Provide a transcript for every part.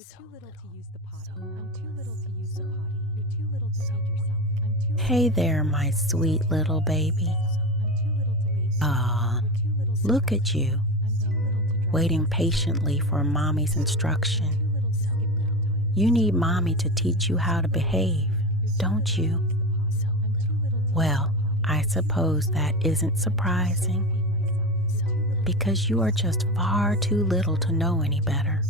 You're too little to use the potty. I'm too little to use the potty. You're too little to feed yourself. I'm too little. Hey there, my sweet little baby. I'm too little to bathe. Ah, You're too little to look dress at you, yourself. I'm too little to dress waiting yourself. patiently for mommy's instruction. Too little to skip nap time. You need mommy to teach you how to behave, don't you? I'm too little to Well, I suppose that isn't surprising, because you are just far too little to know any better,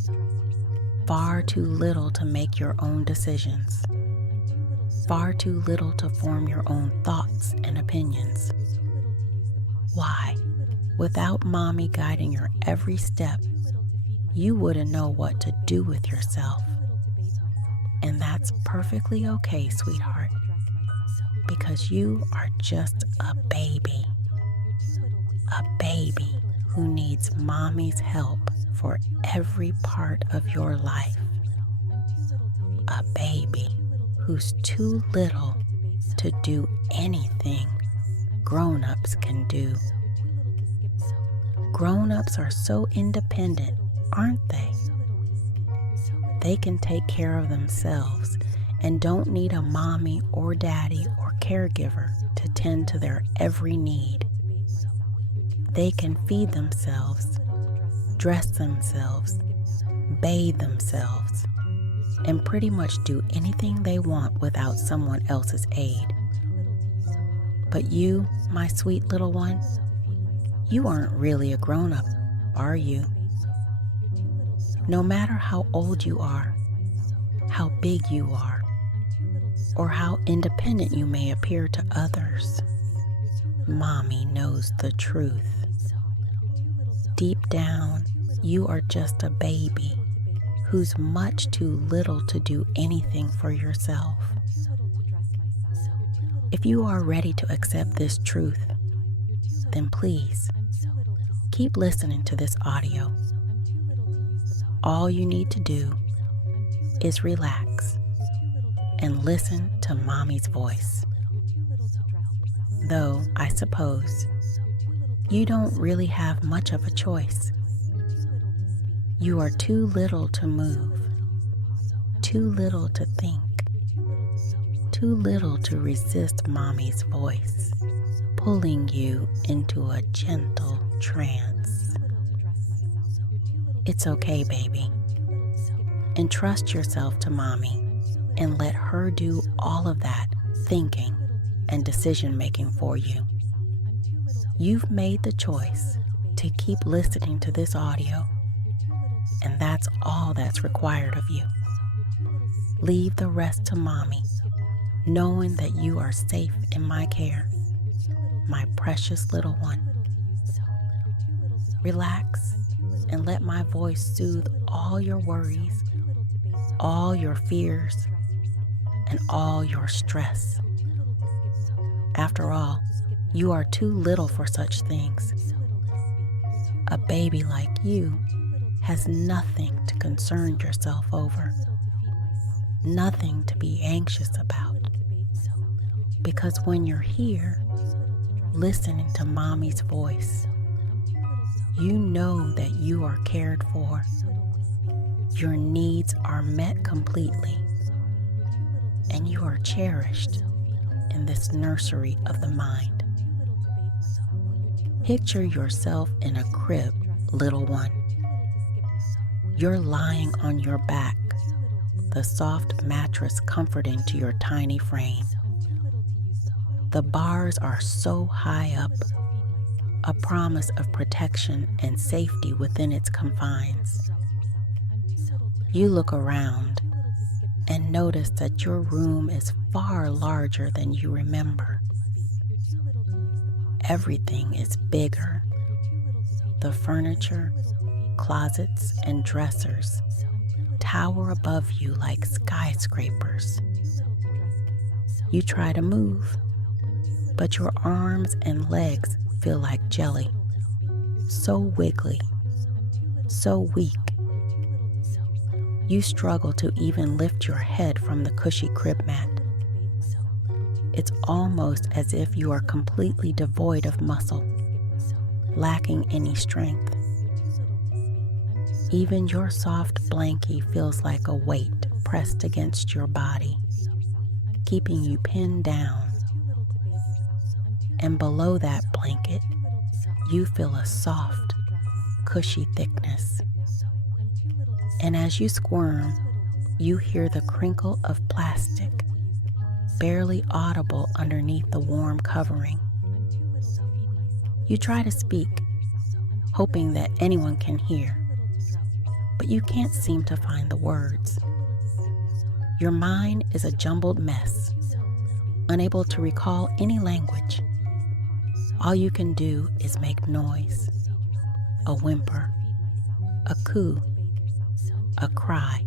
far too little to make your own decisions, far too little to form your own thoughts and opinions. Why? Without mommy guiding your every step, you wouldn't know what to do with yourself. And that's perfectly okay, sweetheart, because you are just a baby who needs mommy's help for every part of your life. A baby who's too little to do anything grown-ups can do. Grown-ups are so independent, aren't they? They can take care of themselves and don't need a mommy or daddy or caregiver to tend to their every need. They can feed themselves, dress themselves, bathe themselves, and pretty much do anything they want without someone else's aid. But you, my sweet little one, you aren't really a grown-up, are you? No matter how old you are, how big you are, or how independent you may appear to others, mommy knows the truth. Deep down, you are just a baby who's much too little to do anything for yourself. If you are ready to accept this truth, then please keep listening to this audio. All you need to do is relax and listen to mommy's voice. Though, I suppose, you don't really have much of a choice. You are too little to move, too little to think, too little to resist mommy's voice, pulling you into a gentle trance. It's okay, baby. Entrust yourself to mommy and let her do all of that thinking and decision-making for you. You've made the choice to keep listening to this audio, and that's all that's required of you. Leave the rest to mommy, knowing that you are safe in my care, my precious little one. Relax and let my voice soothe all your worries, all your fears, and all your stress. After all, you are too little for such things. A baby like you has nothing to concern yourself over, nothing to be anxious about. Because when you're here, listening to mommy's voice, you know that you are cared for. Your needs are met completely, and you are cherished in this nursery of the mind. Picture yourself in a crib, little one. You're lying on your back, the soft mattress comforting to your tiny frame. The bars are so high up, a promise of protection and safety within its confines. You look around and notice that your room is far larger than you remember. Everything is bigger. The furniture, closets, and dressers tower above you like skyscrapers. You try to move, but your arms and legs feel like jelly, so wiggly, so weak. You struggle to even lift your head from the cushy crib mat. It's almost as if you are completely devoid of muscle, lacking any strength. Even your soft blankie feels like a weight pressed against your body, keeping you pinned down. And below that blanket, you feel a soft, cushy thickness. And as you squirm, you hear the crinkle of plastic, barely audible underneath the warm covering. You try to speak, hoping that anyone can hear, but you can't seem to find the words. Your mind is a jumbled mess, unable to recall any language. All you can do is make noise, a whimper, a coo, a cry.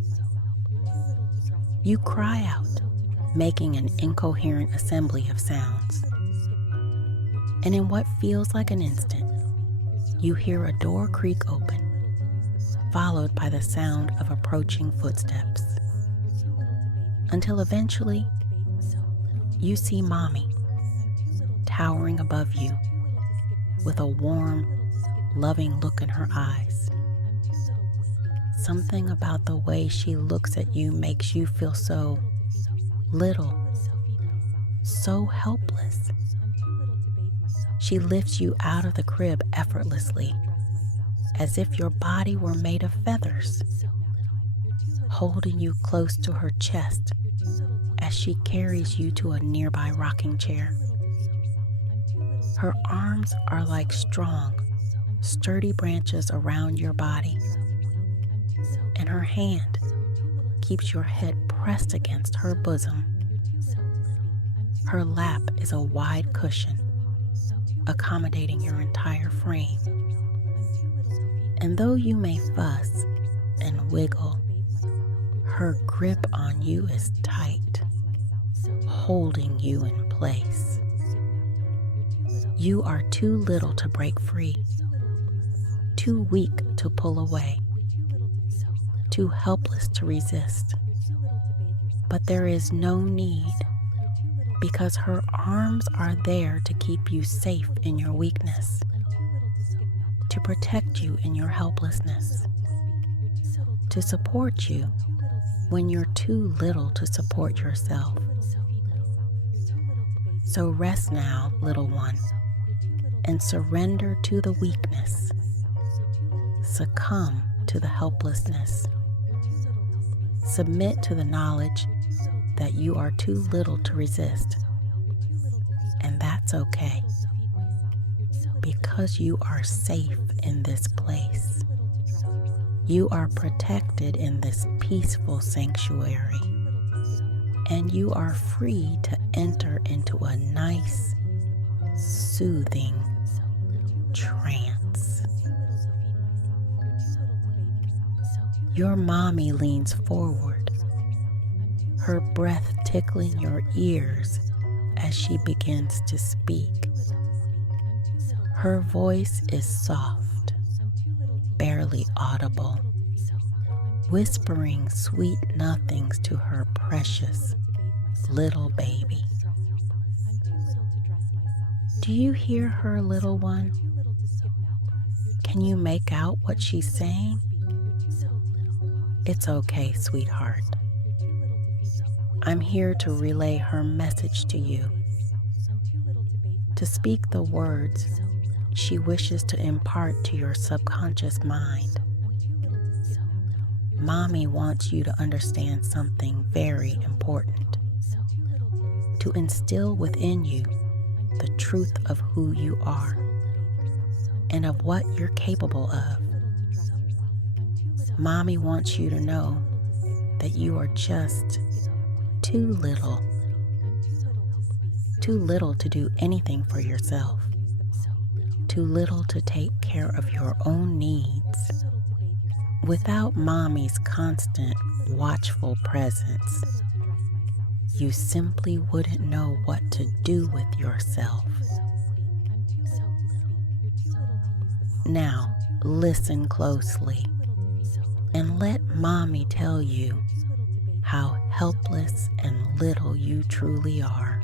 You cry out, making an incoherent assembly of sounds. And in what feels like an instant, you hear a door creak open, followed by the sound of approaching footsteps. Until eventually, you see Mommy towering above you with a warm, loving look in her eyes. Something about the way she looks at you makes you feel so little, so helpless. She lifts you out of the crib effortlessly, as if your body were made of feathers, holding you close to her chest as she carries you to a nearby rocking chair. Her arms are like strong, sturdy branches around your body, and her hand keeps your head pressed against her bosom. Her lap is a wide cushion, accommodating your entire frame. And though you may fuss and wiggle, her grip on you is tight, holding you in place. You are too little to break free, too weak to pull away, too helpless to resist. But there is no need, because her arms are there to keep you safe in your weakness, to protect you in your helplessness, to support you when you're too little to support yourself. So rest now, little one, and surrender to the weakness. Succumb to the helplessness. Submit to the knowledge that you are too little to resist. And that's okay, because you are safe in this place. You are protected in this peaceful sanctuary, and you are free to enter into a nice, soothing trance. Your mommy leans forward, her breath tickling your ears as she begins to speak. Her voice is soft, barely audible, whispering sweet nothings to her precious little baby. Do you hear her, little one? Can you make out what she's saying? It's okay, sweetheart. I'm here to relay her message to you, to speak the words she wishes to impart to your subconscious mind. Mommy wants you to understand something very important, to instill within you the truth of who you are and of what you're capable of. Mommy wants you to know that you are just too little to do anything for yourself, too little to take care of your own needs. Without Mommy's constant, watchful presence, you simply wouldn't know what to do with yourself. Now, listen closely and let Mommy tell you how helpless and little you truly are.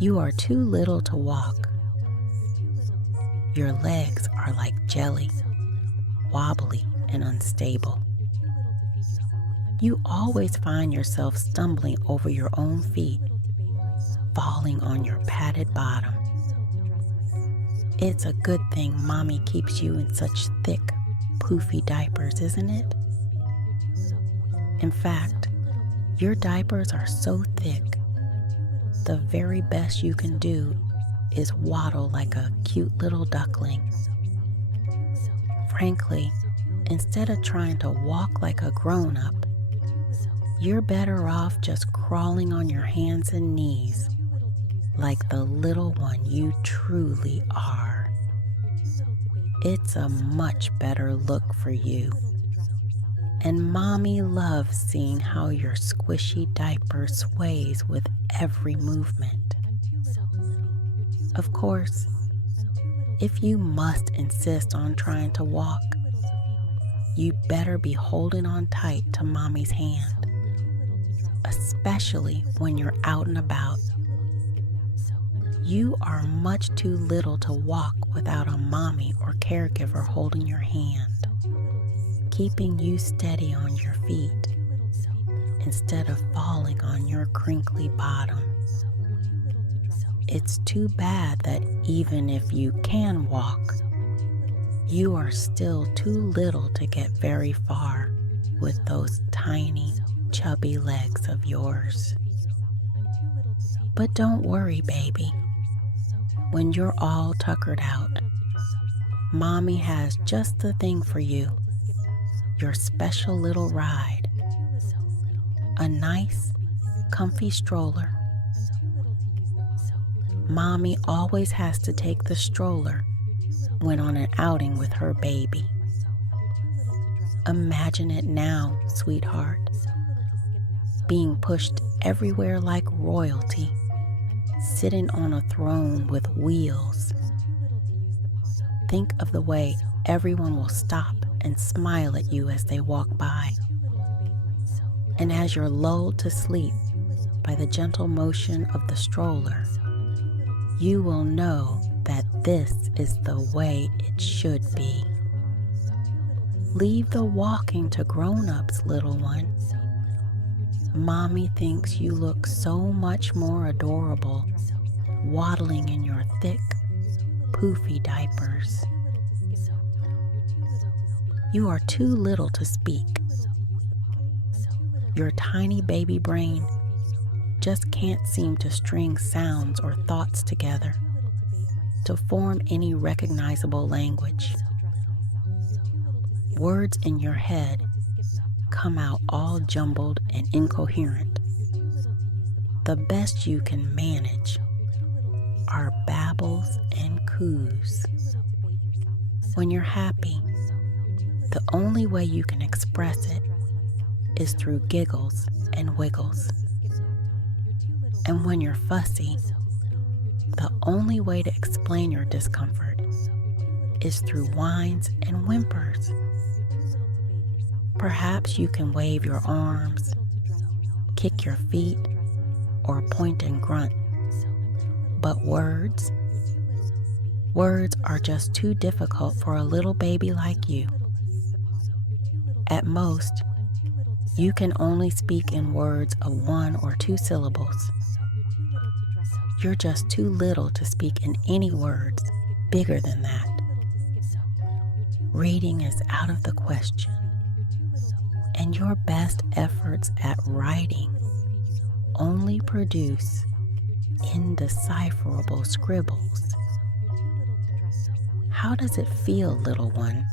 You are too little to walk. Your legs are like jelly, wobbly and unstable. You always find yourself stumbling over your own feet, falling on your padded bottom. It's a good thing Mommy keeps you in such thick, poofy diapers, isn't it? In fact, your diapers are so thick, the very best you can do is waddle like a cute little duckling. Frankly, instead of trying to walk like a grown-up, you're better off just crawling on your hands and knees like the little one you truly are. It's a much better look for you. And Mommy loves seeing how your squishy diaper sways with every movement. Of course, if you must insist on trying to walk, you better be holding on tight to Mommy's hand, especially when you're out and about. You are much too little to walk without a mommy or caregiver holding your hand, keeping you steady on your feet instead of falling on your crinkly bottom. It's too bad that even if you can walk, you are still too little to get very far with those tiny, chubby legs of yours. But don't worry, baby. When you're all tuckered out, Mommy has just the thing for you, your special little ride. A nice, comfy stroller. Mommy always has to take the stroller when on an outing with her baby. Imagine it now, sweetheart, being pushed everywhere like royalty, sitting on a throne with wheels. Think of the way everyone will stop and smile at you as they walk by. And as you're lulled to sleep by the gentle motion of the stroller, you will know that this is the way it should be. Leave the walking to grown-ups, little one. Mommy thinks you look so much more adorable waddling in your thick, poofy diapers. You are too little to speak. Your tiny baby brain just can't seem to string sounds or thoughts together to form any recognizable language. Words in your head come out all jumbled and incoherent. The best you can manage are babbles and coos. When you're happy, the only way you can express it is through giggles and wiggles. And when you're fussy, the only way to explain your discomfort is through whines and whimpers. Perhaps you can wave your arms, kick your feet, or point and grunt. But words are just too difficult for a little baby like you. At most, you can only speak in words of 1 or 2 syllables. You're just too little to speak in any words bigger than that. Reading is out of the question, and your best efforts at writing only produce indecipherable scribbles. How does it feel, little one,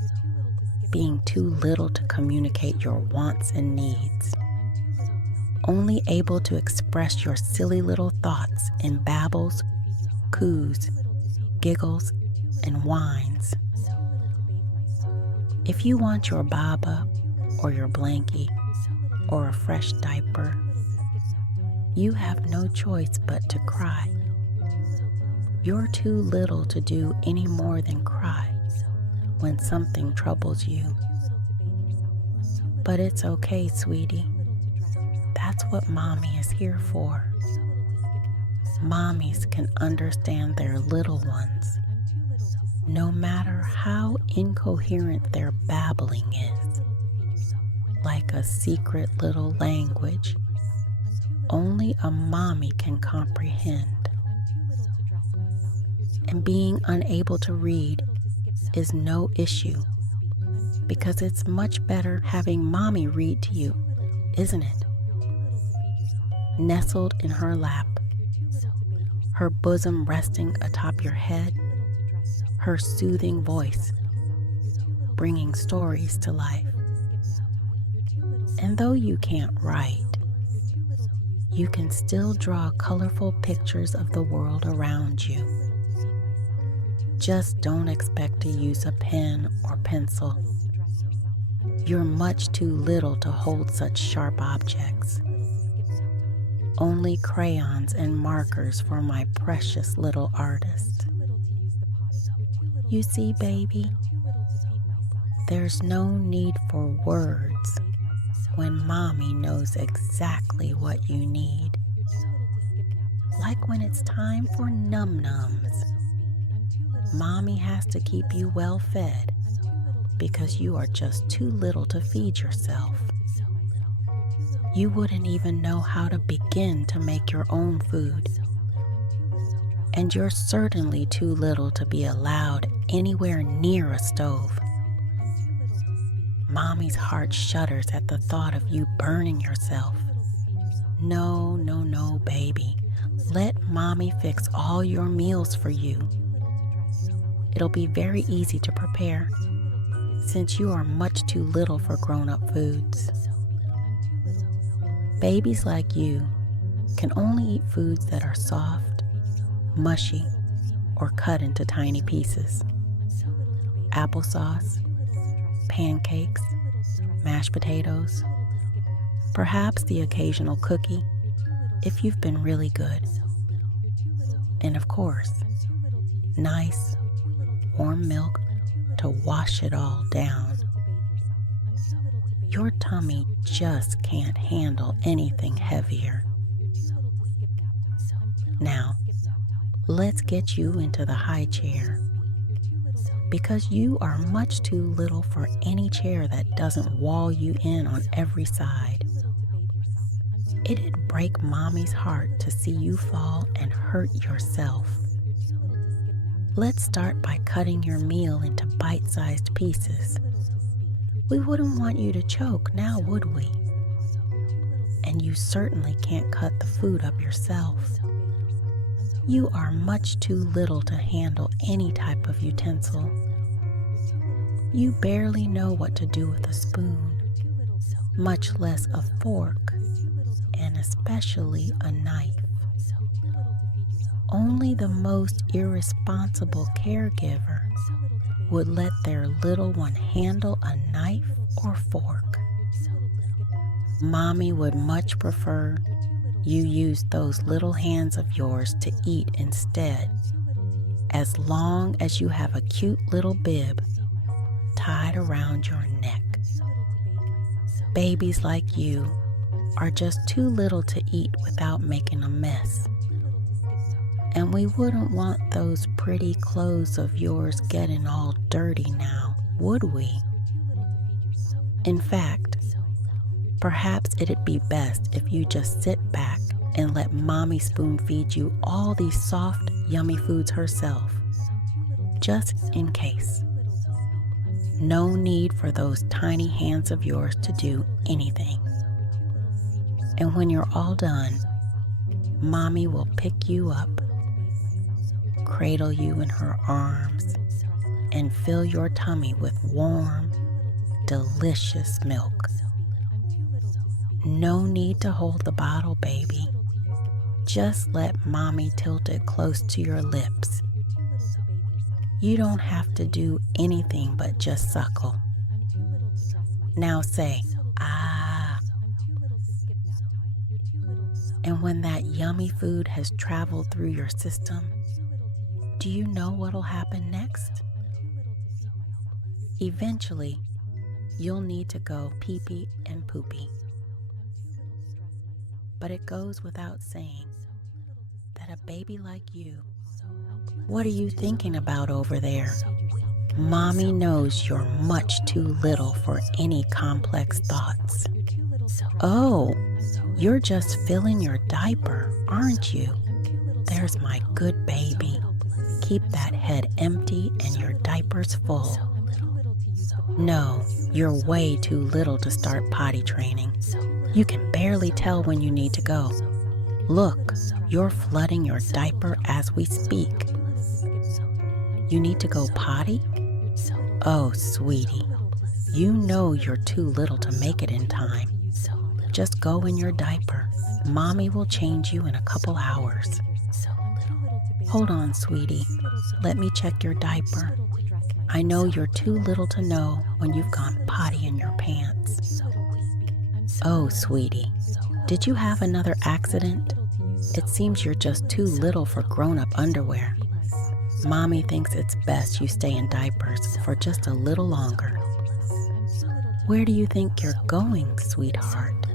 being too little to communicate your wants and needs? Only able to express your silly little thoughts in babbles, coos, giggles, and whines. If you want your baba or your blankie or a fresh diaper, you have no choice but to cry. You're too little to do any more than cry when something troubles you. But it's okay, sweetie. That's what Mommy is here for. Mommies can understand their little ones, no matter how incoherent their babbling is, like a secret little language only a mommy can comprehend. And being unable to read is no issue, because it's much better having mommy read to you, isn't it? Nestled in her lap, her bosom resting atop your head, her soothing voice bringing stories to life. And though you can't write, you can still draw colorful pictures of the world around you. Just don't expect to use a pen or pencil. You're much too little to hold such sharp objects. Only crayons and markers for my precious little artist. You see, baby, there's no need for words when mommy knows exactly what you need. Like when it's time for num-nums. Mommy has to keep you well fed because you are just too little to feed yourself. You wouldn't even know how to begin to make your own food. And you're certainly too little to be allowed anywhere near a stove. Mommy's heart shudders at the thought of you burning yourself. No, no, no, baby. Let mommy fix all your meals for you. It'll be very easy to prepare, since you are much too little for grown-up foods. Babies like you can only eat foods that are soft, mushy, or cut into tiny pieces. Applesauce, pancakes, mashed potatoes, perhaps the occasional cookie, if you've been really good. And of course, nice, warm milk to wash it all down. Your tummy just can't handle anything heavier. Now, let's get you into the high chair, because you are much too little for any chair that doesn't wall you in on every side. It'd break mommy's heart to see you fall and hurt yourself. Let's start by cutting your meal into bite-sized pieces. We wouldn't want you to choke now, would we? And you certainly can't cut the food up yourself. You are much too little to handle any type of utensil. You barely know what to do with a spoon, much less a fork, and especially a knife. Only the most irresponsible caregiver would let their little one handle a knife or fork. Mommy would much prefer you use those little hands of yours to eat instead, as long as you have a cute little bib tied around your neck. Babies like you are just too little to eat without making a mess. And we wouldn't want those pretty clothes of yours getting all dirty now, would we? In fact, perhaps it'd be best if you just sit back and let mommy spoon feed you all these soft, yummy foods herself, just in case. No need for those tiny hands of yours to do anything. And when you're all done, mommy will pick you up, cradle you in her arms, and fill your tummy with warm, delicious milk. No need to hold the bottle, baby. Just let mommy tilt it close to your lips. You don't have to do anything but just suckle. Now say, ah. And when that yummy food has traveled through your system, do you know what'll happen next? Eventually, you'll need to go pee-pee and poopy. But it goes without saying that a baby like you, what are you thinking about over there? Mommy knows you're much too little for any complex thoughts. Oh, you're just filling your diaper, aren't you? There's my good baby. Keep that head empty and your diaper's full. No, you're way too little to start potty training. You can barely tell when you need to go. Look, you're flooding your diaper as we speak. You need to go potty? Oh, sweetie, you know you're too little to make it in time. Just go in your diaper. Mommy will change you in a couple hours. Hold on, sweetie. Let me check your diaper. I know you're too little to know when you've gone potty in your pants. Oh, sweetie, did you have another accident? It seems you're just too little for grown-up underwear. Mommy thinks it's best you stay in diapers for just a little longer. Where do you think you're going, sweetheart?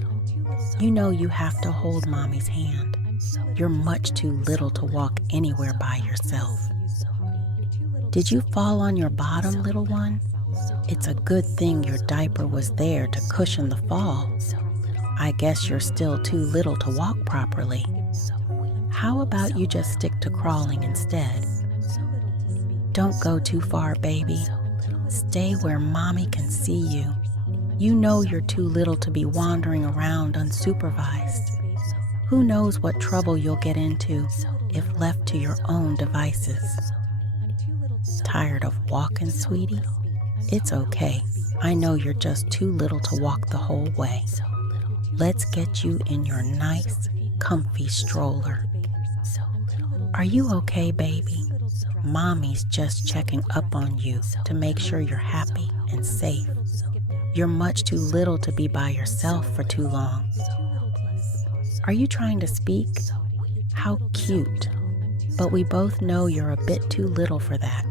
You know you have to hold Mommy's hand. You're much too little to walk anywhere by yourself. Did you fall on your bottom, little one? It's a good thing your diaper was there to cushion the fall. I guess you're still too little to walk properly. How about you just stick to crawling instead? Don't go too far, baby. Stay where Mommy can see you. You know you're too little to be wandering around unsupervised. Who knows what trouble you'll get into if left to your own devices. Tired of walking, sweetie? It's okay. I know you're just too little to walk the whole way. Let's get you in your nice, comfy stroller. Are you okay, baby? Mommy's just checking up on you to make sure you're happy and safe. You're much too little to be by yourself for too long. Are you trying to speak? How cute. But we both know you're a bit too little for that.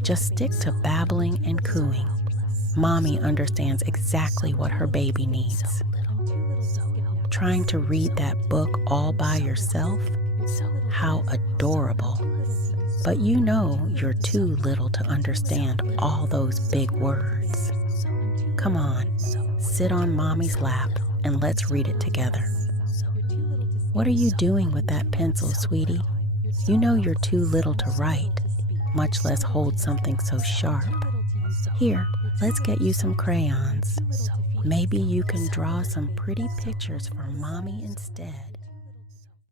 Just stick to babbling and cooing. Mommy understands exactly what her baby needs. Trying to read that book all by yourself? How adorable. But you know you're too little to understand all those big words. Come on, sit on Mommy's lap and let's read it together. What are you doing with that pencil, sweetie? You know you're too little to write, much less hold something so sharp. Here, let's get you some crayons. Maybe you can draw some pretty pictures for Mommy instead.